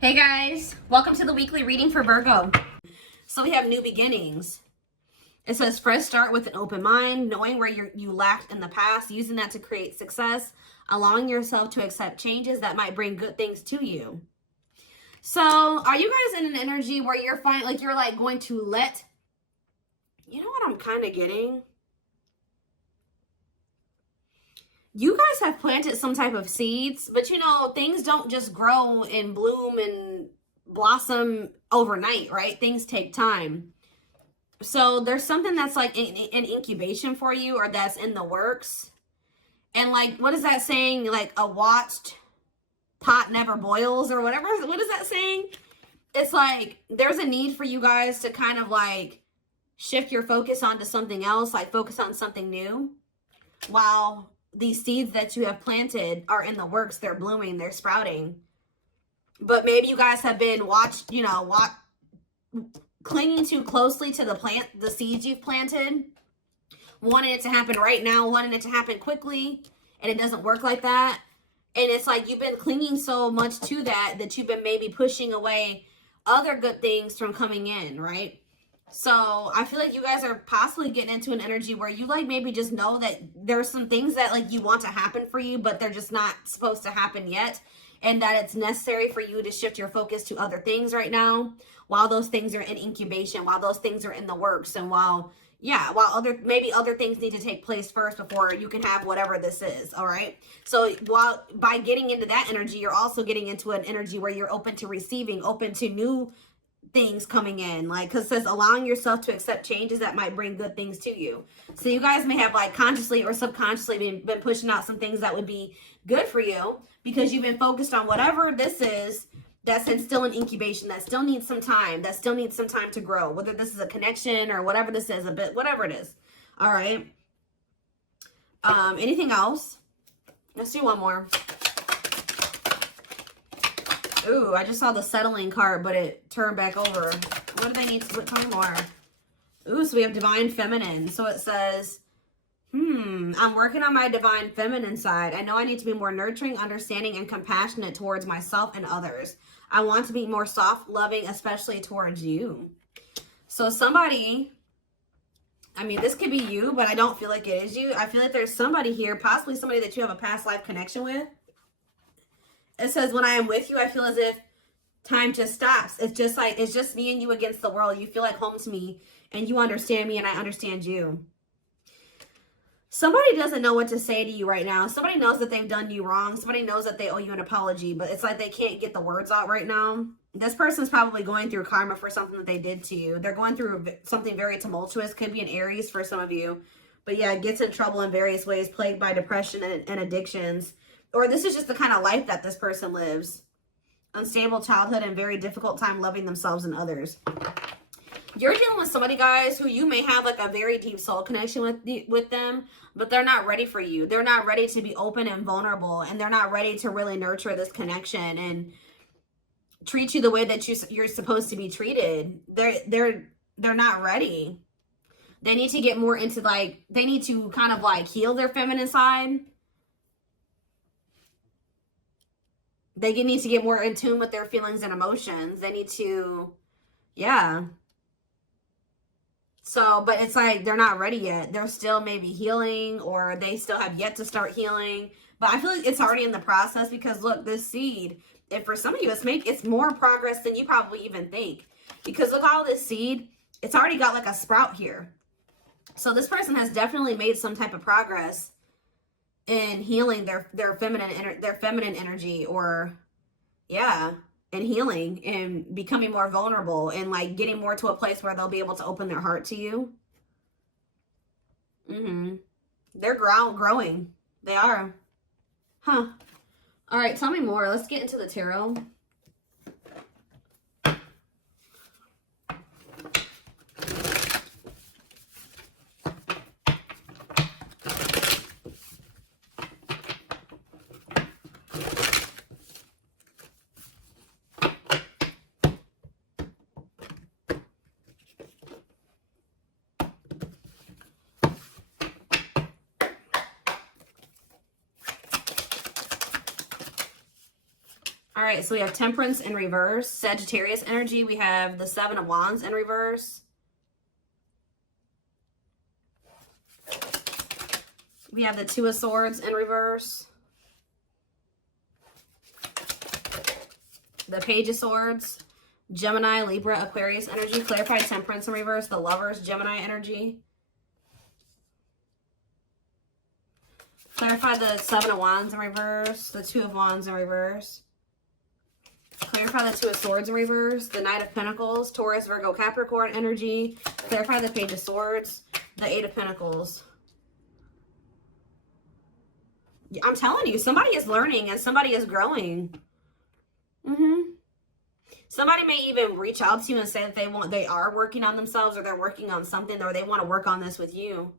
Hey guys, welcome to the weekly reading for Virgo. So we have new beginnings. It says fresh start with an open mind, knowing where you lacked in the past, using that to create success, allowing yourself to accept changes that might bring good things to you. So are you guys in an energy where you're going to let, you know what I'm kind of getting? You guys have planted some type of seeds, but you know, things don't just grow and bloom and blossom overnight, right? Things take time. So there's something that's like an incubation for you, or that's in the works. And like, what is that saying? Like, a watched pot never boils, or whatever. What is that saying? It's like there's a need for you guys to kind of like shift your focus onto something else, like focus on something new, while these seeds that you have planted are in the works. They're blooming, they're sprouting. But maybe you guys have been clinging too closely to the seeds you've planted, wanting it to happen right now, wanting it to happen quickly, and it doesn't work like that. And it's like you've been clinging so much to that you've been maybe pushing away other good things from coming in, right? So I feel like you guys are possibly getting into an energy where you like maybe just know that there's some things that like you want to happen for you, but they're just not supposed to happen yet. And that it's necessary for you to shift your focus to other things right now, while those things are in incubation, while those things are in the works, and while other things need to take place first before you can have whatever this is. All right. So while by getting into that energy, you're also getting into an energy where you're open to receiving, open to new things coming in, like, because it says allowing yourself to accept changes that might bring good things to you. So you guys may have like consciously or subconsciously been pushing out some things that would be good for you, because you've been focused on whatever this is that's still in incubation, that still needs some time, to grow, whether this is a connection or whatever this is, whatever it is. All right. Anything else? Let's do one more. Ooh, I just saw the settling card, but it turned back over. What do they need to tell me more? Ooh, so we have divine feminine. So it says, I'm working on my divine feminine side. I know I need to be more nurturing, understanding, and compassionate towards myself and others. I want to be more soft, loving, especially towards you. So somebody, I mean, this could be you, but I don't feel like it is you. I feel like there's somebody here, possibly somebody that you have a past life connection with. It says, when I am with you, I feel as if time just stops. It's just me and you against the world. You feel like home to me, and you understand me, and I understand you. Somebody doesn't know what to say to you right now. Somebody knows that they've done you wrong. Somebody knows that they owe you an apology, but it's like they can't get the words out right now. This person's probably going through karma for something that they did to you. They're going through something very tumultuous. Could be an Aries for some of you. But yeah, gets in trouble in various ways, plagued by depression and addictions. Or this is just the kind of life that this person lives. Unstable childhood and very difficult time loving themselves and others. You're dealing with somebody, guys, who you may have like a very deep soul connection with them, but they're not ready for you. They're not ready to be open and vulnerable, and they're not ready to really nurture this connection and treat you the way that you're supposed to be treated. They're not ready. They need to get more into they need to kind of like heal their feminine side. They need to get more in tune with their feelings and emotions. They need to, yeah. So, but it's like they're not ready yet. They're still maybe healing, or they still have yet to start healing. But I feel like it's already in the process, because look, this seed, if for some of you, it's more progress than you probably even think. Because look, all this seed, it's already got like a sprout here. So this person has definitely made some type of progress in healing their feminine energy, or yeah, and healing and becoming more vulnerable, and like getting more to a place where they'll be able to open their heart to you. They're growing. They are. Huh. All right, tell me more. Let's get into the tarot. All right, so we have Temperance in reverse, Sagittarius energy. We have the Seven of Wands in reverse. We have the Two of Swords in reverse. The Page of Swords, Gemini, Libra, Aquarius energy. Clarified Temperance in reverse. The Lovers, Gemini energy. Clarify the Seven of Wands in reverse. The Two of Wands in reverse. Clarify the Two of Swords in reverse. The Knight of Pentacles, Taurus, Virgo, Capricorn energy. Clarify the Page of Swords. The Eight of Pentacles. I'm telling you, somebody is learning and somebody is growing. Somebody may even reach out to you and say that they are working on themselves, or they're working on something, or they want to work on this with you.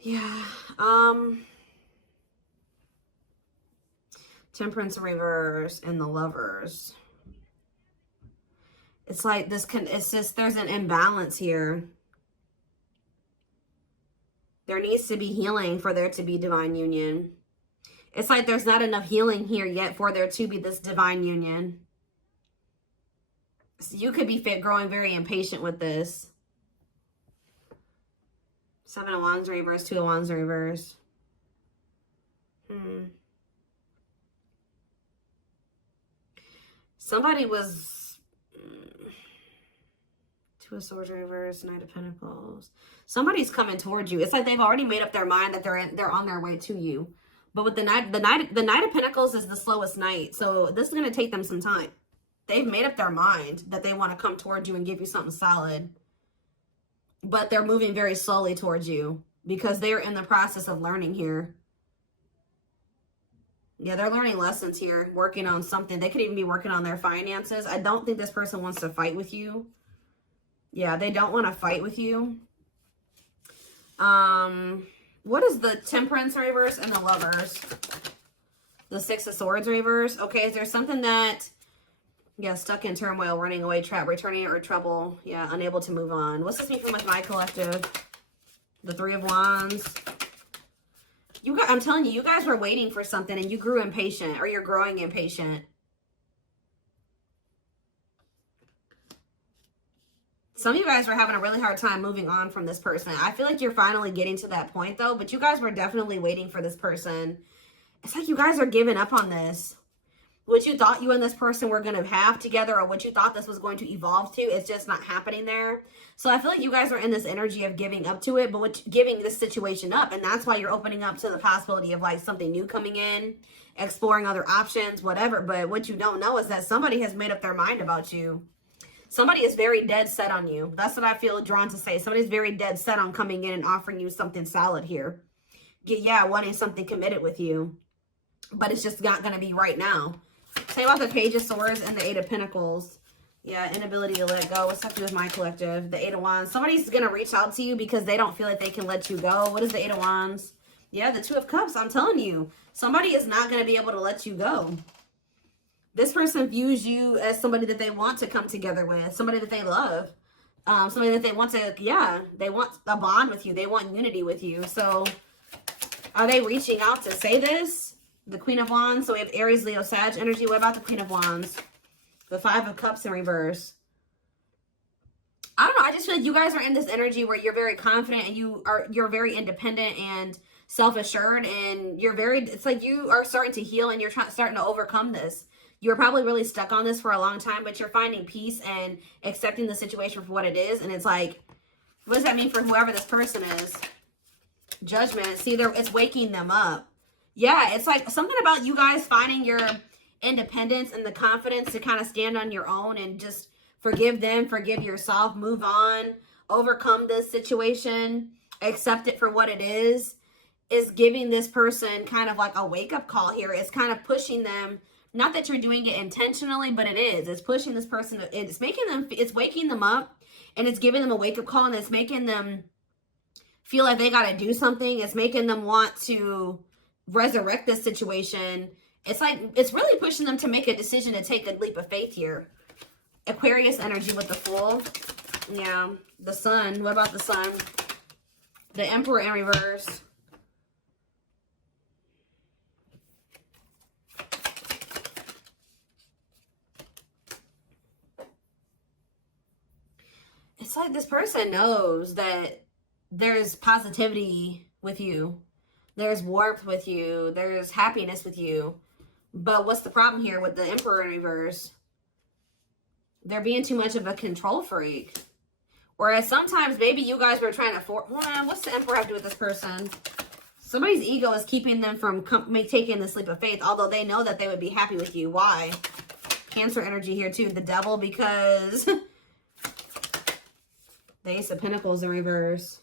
Yeah. Temperance in reverse and the Lovers. It's like this it's just, there's an imbalance here. There needs to be healing for there to be divine union. It's like there's not enough healing here yet for there to be this divine union. So you could be growing very impatient with this. Seven of Wands in reverse, Two of Wands in reverse. Somebody was... Two of Swords in reverse, Knight of Pentacles. Somebody's coming towards you. It's like they've already made up their mind that they're on their way to you. But with the Knight of Pentacles is the slowest knight. So this is going to take them some time. They've made up their mind that they want to come towards you and give you something solid. But they're moving very slowly towards you because they're in the process of learning here. Yeah, they're learning lessons here, working on something. They could even be working on their finances. I don't think this person wants to fight with you. Yeah, they don't want to fight with you. What is the Temperance in reverse and the Lovers? The Six of Swords in reverse. Okay, is there something that, yeah, stuck in turmoil, running away, trap, returning, or trouble? Yeah, unable to move on. What's this mean for my collective? The Three of Wands. I'm telling you, you guys were waiting for something and you grew impatient, or you're growing impatient. Some of you guys were having a really hard time moving on from this person. I feel like you're finally getting to that point, though. But you guys were definitely waiting for this person. It's like you guys are giving up on this. What you thought you and this person were going to have together, or what you thought this was going to evolve to, it's just not happening there. So I feel like you guys are in this energy of giving up to it, but giving this situation up. And that's why you're opening up to the possibility of like something new coming in, exploring other options, whatever. But what you don't know is that somebody has made up their mind about you. Somebody is very dead set on you. That's what I feel drawn to say. Somebody's very dead set on coming in and offering you something solid here. Yeah, wanting something committed with you. But it's just not going to be right now. Say about the Page of Swords and the Eight of Pentacles. Yeah, inability to let go. What's up with my collective? The Eight of Wands. Somebody's going to reach out to you because they don't feel like they can let you go. What is the Eight of Wands? Yeah, the Two of Cups. I'm telling you. Somebody is not going to be able to let you go. This person views you as somebody that they want to come together with, somebody that they love, somebody that they want to, yeah, they want a bond with you. They want unity with you. So are they reaching out to say this? The Queen of Wands. So we have Aries, Leo, Sag energy. What about the Queen of Wands? The Five of Cups in reverse. I don't know. I just feel like you guys are in this energy where you're very confident and you're very independent and self-assured, and it's like you are starting to heal and you're starting to overcome this. You were probably really stuck on this for a long time, but you're finding peace and accepting the situation for what it is. And it's like, what does that mean for whoever this person is? Judgment. See, it's waking them up. Yeah, it's like something about you guys finding your independence and the confidence to kind of stand on your own and just forgive them, forgive yourself, move on, overcome this situation, accept it for what it is giving this person kind of like a wake-up call here. It's kind of pushing them. Not that you're doing it intentionally, but it is. It's pushing this person. It's waking them up, and it's giving them a wake-up call, and it's making them feel like they got to do something. It's making them want to resurrect this situation. It's like, it's really pushing them to make a decision to take a leap of faith here. Aquarius energy with the Fool. Yeah. The Sun. What about the Sun? The Emperor in reverse. it's like this person knows that there's positivity with you. There's warmth with you. There's happiness with you. But what's the problem here with the Emperor in reverse? They're being too much of a control freak. Whereas sometimes maybe you guys were trying to what's the Emperor have to do with this person? Somebody's ego is keeping them from taking the leap of faith, although they know that they would be happy with you. Why? Cancer energy here too. The Devil, because the Ace of Pentacles in reverse.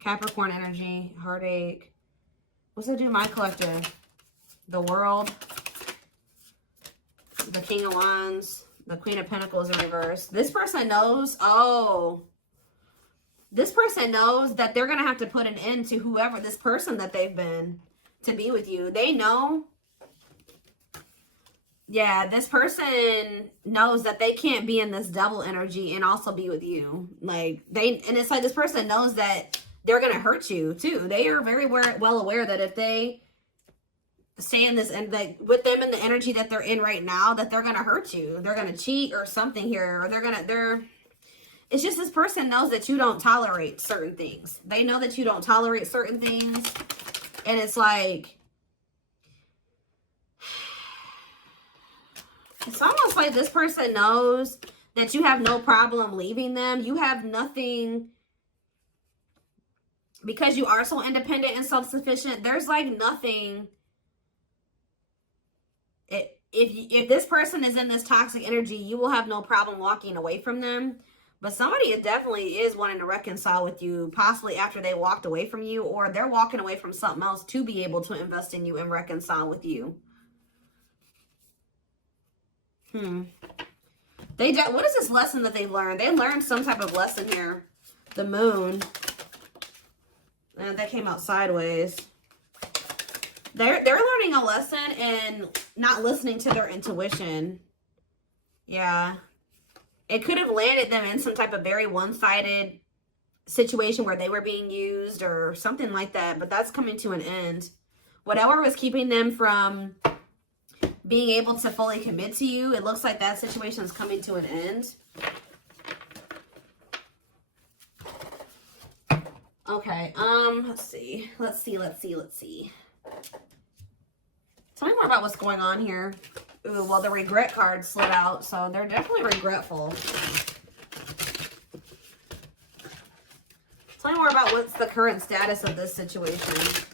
Capricorn energy, heartache. What's it do to my collective? The World. The King of Wands. The Queen of Pentacles in reverse. This person knows, this person knows that they're going to have to put an end to whoever this person that they've been to be with you. They know. Yeah, this person knows that they can't be in this double energy and also be with you. Like, and it's like this person knows that they're going to hurt you too. They are very well aware that if they stay in this and like with them in the energy that they're in right now, that they're going to hurt you. They're going to cheat or something here, or it's just this person knows that you don't tolerate certain things. They know that you don't tolerate certain things. And it's like, it's almost like this person knows that you have no problem leaving them. You have nothing, because you are so independent and self-sufficient. There's like nothing. If this person is in this toxic energy, you will have no problem walking away from them. But somebody definitely is wanting to reconcile with you, possibly after they walked away from you, or they're walking away from something else to be able to invest in you and reconcile with you. What is this lesson that they learned? They learned some type of lesson here. The Moon. And that came out sideways. They're learning a lesson in not listening to their intuition. Yeah. It could have landed them in some type of very one-sided situation where they were being used or something like that. But that's coming to an end. Whatever was keeping them from being able to fully commit to you, it looks like that situation is coming to an end. Okay, let's see. Tell me more about what's going on here. Ooh, well, the regret card slid out, so they're definitely regretful. Tell me more about what's the current status of this situation.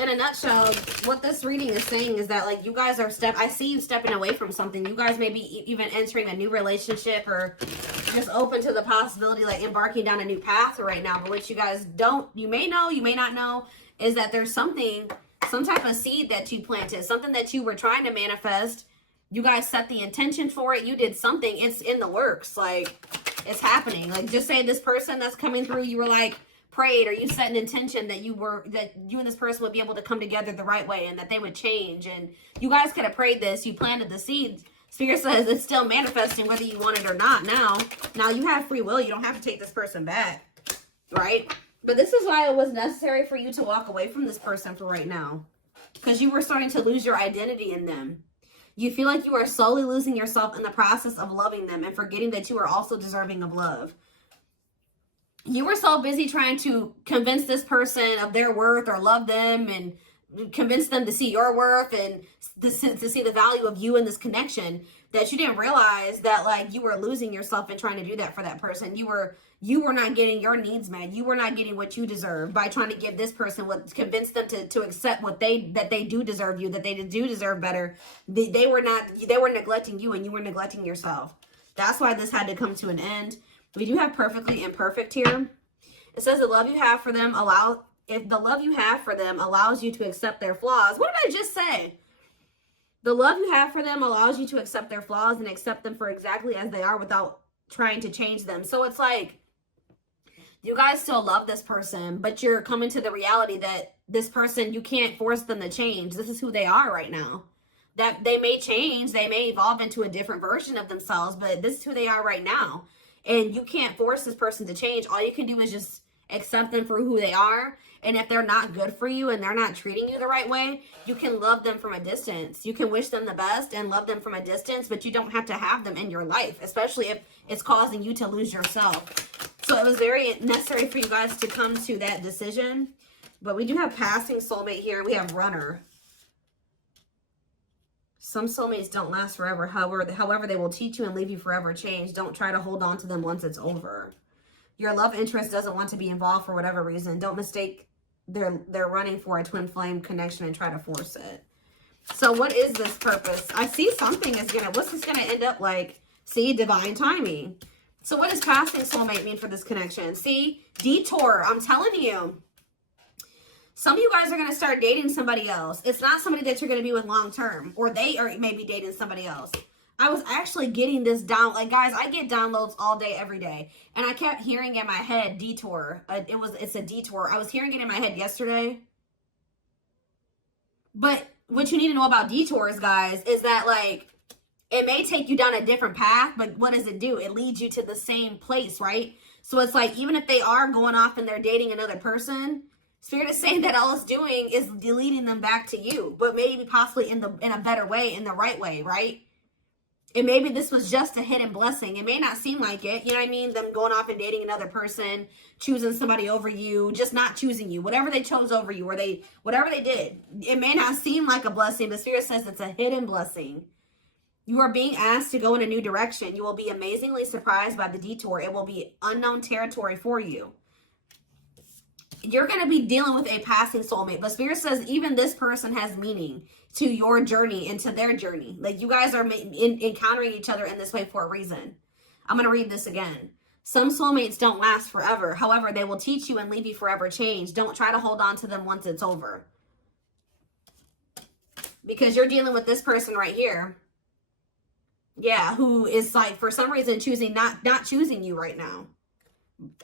In a nutshell, what this reading is saying is that, like, you guys are I see you stepping away from something. You guys may be even entering a new relationship or just open to the possibility, like, embarking down a new path right now. But what you guys you may know, you may not know, is that there's some type of seed that you planted, something that you were trying to manifest. You guys set the intention for it. You did something. It's in the works. Like, it's happening. Like, just say this person that's coming through, you were like, prayed, or you set an intention that you and this person would be able to come together the right way and that they would change, and you guys could have prayed this, you planted the seeds. Spirit says it's still manifesting whether you want it or not. Now you have free will. You don't have to take this person back, right? But this is why it was necessary for you to walk away from this person for right now, because you were starting to lose your identity in them. You feel like you are slowly losing yourself in the process of loving them and forgetting that you are also deserving of love. You were so busy trying to convince this person of their worth or love them and convince them to see your worth and to see the value of you in this connection that you didn't realize that, like, you were losing yourself in trying to do that for that person. You were not getting your needs met. You were not getting what you deserve by trying to give this person convince them to accept that they do deserve you, that they do deserve better. They were neglecting you, and you were neglecting yourself. That's why this had to come to an end. We do have perfectly imperfect here. It says the love you have for them allows you to accept their flaws. What did I just say? The love you have for them allows you to accept their flaws and accept them for exactly as they are without trying to change them. So it's like you guys still love this person, but you're coming to the reality that this person, you can't force them to change. This is who they are right now. That they may change, they may evolve into a different version of themselves, but this is who they are right now. And you can't force this person to change. All you can do is just accept them for who they are. And if they're not good for you and they're not treating you the right way, you can love them from a distance. You can wish them the best and love them from a distance, but you don't have to have them in your life, especially if it's causing you to lose yourself. So it was very necessary for you guys to come to that decision. But we do have passing soulmate here. We have runner. Some soulmates don't last forever. However, they will teach you and leave you forever changed. Don't try to hold on to them once it's over. Your love interest doesn't want to be involved for whatever reason. Don't mistake they're running for a twin flame connection and try to force it. So what is this purpose? I see something is gonna, what's this gonna end up like? See, divine timing. So what does passing soulmate mean for this connection? See, detour, I'm telling you. Some of you guys are going to start dating somebody else. It's not somebody that you're going to be with long term, or they are maybe dating somebody else. I was actually getting this down. Like, guys, I get downloads all day, every day. And I kept hearing in my head, detour. It's a detour. I was hearing it in my head yesterday. But what you need to know about detours, guys, is that, like, it may take you down a different path, but what does it do? It leads you to the same place, right? So it's like, even if they are going off and they're dating another person, Spirit is saying that all it's doing is leading them back to you, but maybe possibly in a better way, in the right way, right? And maybe this was just a hidden blessing. It may not seem like it, you know what I mean? Them going off and dating another person, choosing somebody over you, just not choosing you. Whatever they chose over you, or whatever they did, it may not seem like a blessing, but Spirit says it's a hidden blessing. You are being asked to go in a new direction. You will be amazingly surprised by the detour. It will be unknown territory for you. You're going to be dealing with a passing soulmate. But Spirit says even this person has meaning to your journey and to their journey. Like, you guys are encountering each other in this way for a reason. I'm going to read this again. Some soulmates don't last forever. However, they will teach you and leave you forever changed. Don't try to hold on to them once it's over. Because you're dealing with this person right here. Yeah, who is, like, for some reason choosing not choosing you right now.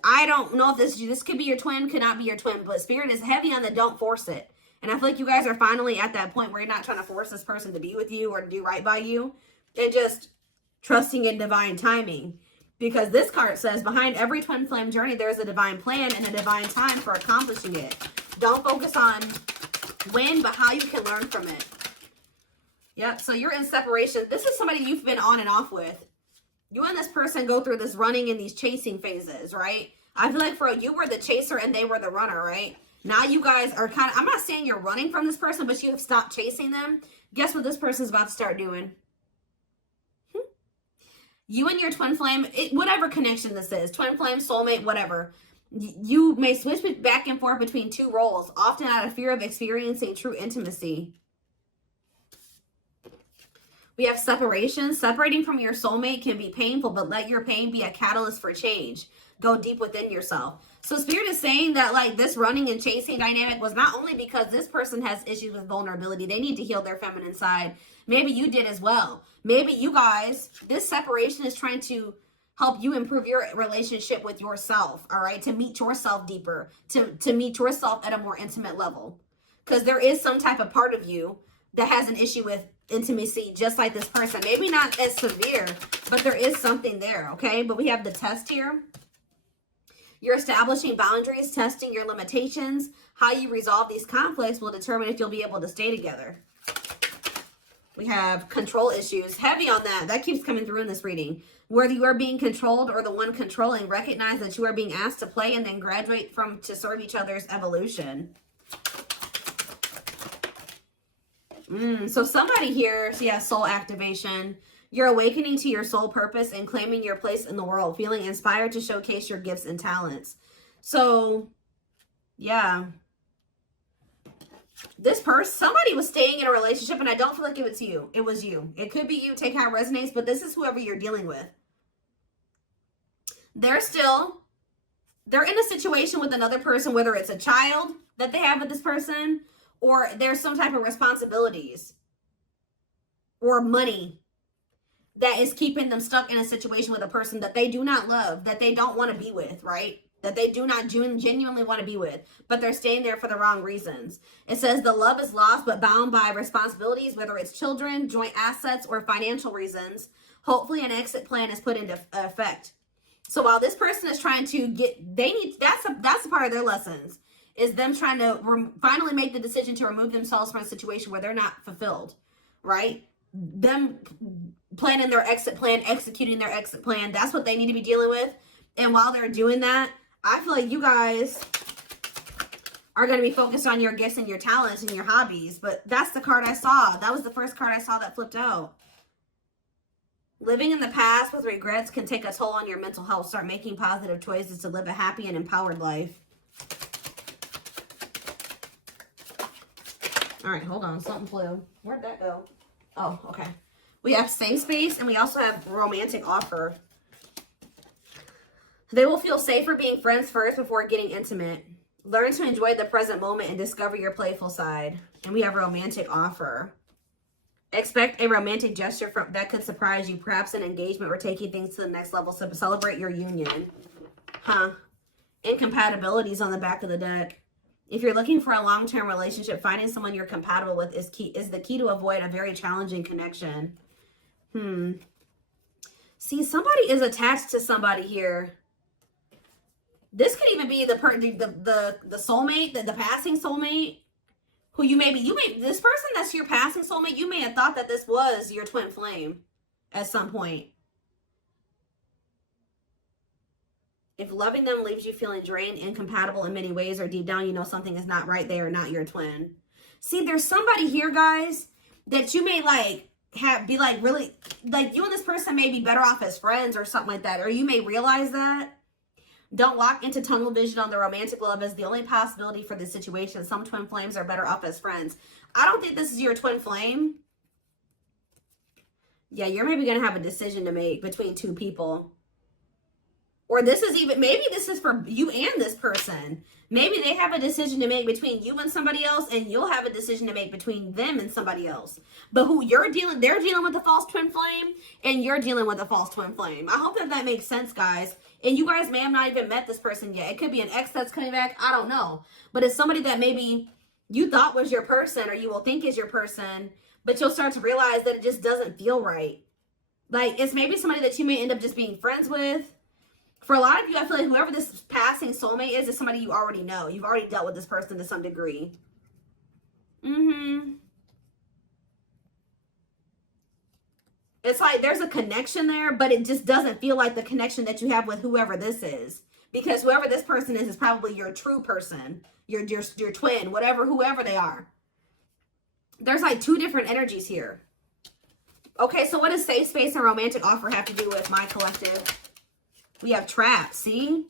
I don't know if this could be your twin, could not be your twin, but Spirit is heavy on the don't force it. And I feel like you guys are finally at that point where you're not trying to force this person to be with you or to do right by you. And just trusting in divine timing. Because this card says, behind every twin flame journey, there's a divine plan and a divine time for accomplishing it. Don't focus on when, but how you can learn from it. Yep, so you're in separation. This is somebody you've been on and off with. You and this person go through this running and these chasing phases, right? I feel like for you were the chaser and they were the runner, right? Now you guys are kind of, I'm not saying you're running from this person, but you have stopped chasing them. Guess what this person's about to start doing? You and your twin flame, whatever connection this is, twin flame, soulmate, whatever. You may switch back and forth between two roles, often out of fear of experiencing true intimacy. We have separation. Separating from your soulmate can be painful, but let your pain be a catalyst for change. Go deep within yourself. So Spirit is saying that, like, this running and chasing dynamic was not only because this person has issues with vulnerability. They need to heal their feminine side. Maybe you did as well. Maybe you guys, this separation is trying to help you improve your relationship with yourself, all right? To meet yourself deeper, to meet yourself at a more intimate level. Because there is some type of part of you that has an issue with intimacy, just like this person. Maybe not as severe, but there is something there, okay? But we have the test here. You're establishing boundaries, testing your limitations. How you resolve these conflicts will determine if you'll be able to stay together. We have control issues. Heavy on that. That keeps coming through in this reading. Whether you are being controlled or the one controlling, recognize that you are being asked to play and then graduate to serve each other's evolution. So somebody here, so yeah, soul activation. You're awakening to your soul purpose and claiming your place in the world, feeling inspired to showcase your gifts and talents. So, yeah. This person, somebody was staying in a relationship, and I don't feel like it was you. It was you. It could be you. Take how it resonates, but this is whoever you're dealing with. They're in a situation with another person, whether it's a child that they have with this person, or there's some type of responsibilities or money that is keeping them stuck in a situation with a person that they do not love, that they don't want to be with, right? That they do not genuinely want to be with, but they're staying there for the wrong reasons. It says the love is lost but bound by responsibilities, whether it's children, joint assets, or financial reasons. Hopefully an exit plan is put into effect. So while this person is trying to that's a part of their lessons, is them trying to finally make the decision to remove themselves from a situation where they're not fulfilled, right? Them planning their exit plan, executing their exit plan. That's what they need to be dealing with. And while they're doing that, I feel like you guys are going to be focused on your gifts and your talents and your hobbies. But that's the card I saw. That was the first card I saw that flipped out. Living in the past with regrets can take a toll on your mental health. Start making positive choices to live a happy and empowered life. All right, hold on. Something flew. Where'd that go? Oh, okay. We have safe space, and we also have romantic offer. They will feel safer being friends first before getting intimate. Learn to enjoy the present moment and discover your playful side. And we have romantic offer. Expect a romantic gesture that could surprise you, perhaps an engagement or taking things to the next level. So celebrate your union. Incompatibilities on the back of the deck. If you're looking for a long-term relationship, finding someone you're compatible with is the key to avoid a very challenging connection. See, somebody is attached to somebody here. This could even be the soulmate, the passing soulmate, who this person that's your passing soulmate, you may have thought that this was your twin flame at some point. If loving them leaves you feeling drained, incompatible in many ways, or deep down you know something is not right, they are not your twin. See, there's somebody here, guys, that you may really, you and this person may be better off as friends or something like that, or you may realize that. Don't lock into tunnel vision on the romantic love as the only possibility for this situation. Some twin flames are better off as friends. I don't think this is your twin flame. Yeah, you're maybe going to have a decision to make between two people. Or maybe this is for you and this person. Maybe they have a decision to make between you and somebody else, and you'll have a decision to make between them and somebody else. But they're dealing with a false twin flame, and you're dealing with a false twin flame. I hope that makes sense, guys. And you guys may have not even met this person yet. It could be an ex that's coming back. I don't know. But it's somebody that maybe you thought was your person, or you will think is your person, but you'll start to realize that it just doesn't feel right. Like, it's maybe somebody that you may end up just being friends with. For a lot of you, I feel like whoever this passing soulmate is somebody you already know. You've already dealt with this person to some degree. It's like there's a connection there, but it just doesn't feel like the connection that you have with whoever this is. Because whoever this person is probably your true person, your twin, whoever they are. There's like two different energies here. Okay, so what does safe space and romantic offer have to do with my collective? We have trapped, see?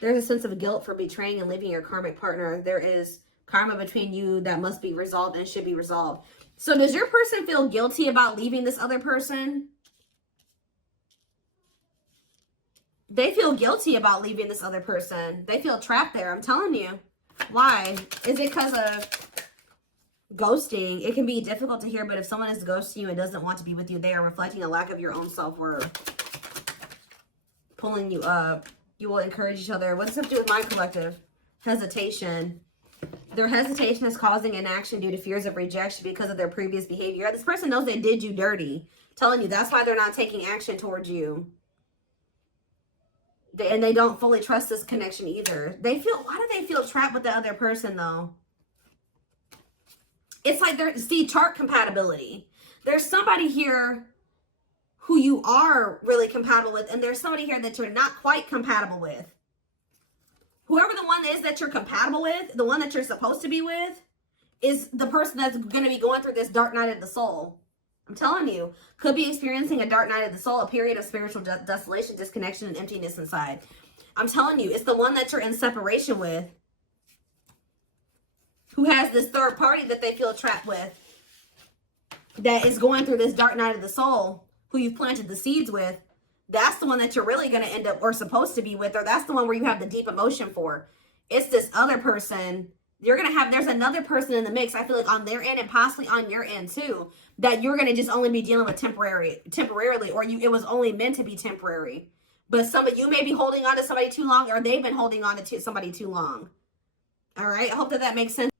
There's a sense of guilt for betraying and leaving your karmic partner. There is karma between you that must be resolved and should be resolved. So does your person feel guilty about leaving this other person? They feel guilty about leaving this other person. They feel trapped there, I'm telling you. Why? Is it because of ghosting? It can be difficult to hear, but if someone is ghosting you and doesn't want to be with you, they are reflecting a lack of your own self-worth. Pulling you up. You will encourage each other. What does this have to do with my collective? Hesitation. Their hesitation is causing inaction due to fears of rejection because of their previous behavior. This person knows they did you dirty. I'm telling you, that's why they're not taking action towards you. And they don't fully trust this connection either. Why do they feel trapped with the other person though? It's like chart compatibility. There's somebody here who you are really compatible with, and there's somebody here that you're not quite compatible with. Whoever the one is that you're compatible with, the one that you're supposed to be with, is the person that's going to be going through this dark night of the soul. I'm telling you, could be experiencing a dark night of the soul, a period of spiritual desolation, disconnection, and emptiness inside. I'm telling you, it's the one that you're in separation with, who has this third party that they feel trapped with, that is going through this dark night of the soul, who you've planted the seeds with. That's the one that you're really going to end up or supposed to be with, or that's the one where you have the deep emotion for. It's this other person. There's another person in the mix, I feel like on their end and possibly on your end too, that you're going to just only be dealing with temporarily, or it was only meant to be temporary. But you may be holding on to somebody too long, or they've been holding on to somebody too long. All right. I hope that makes sense.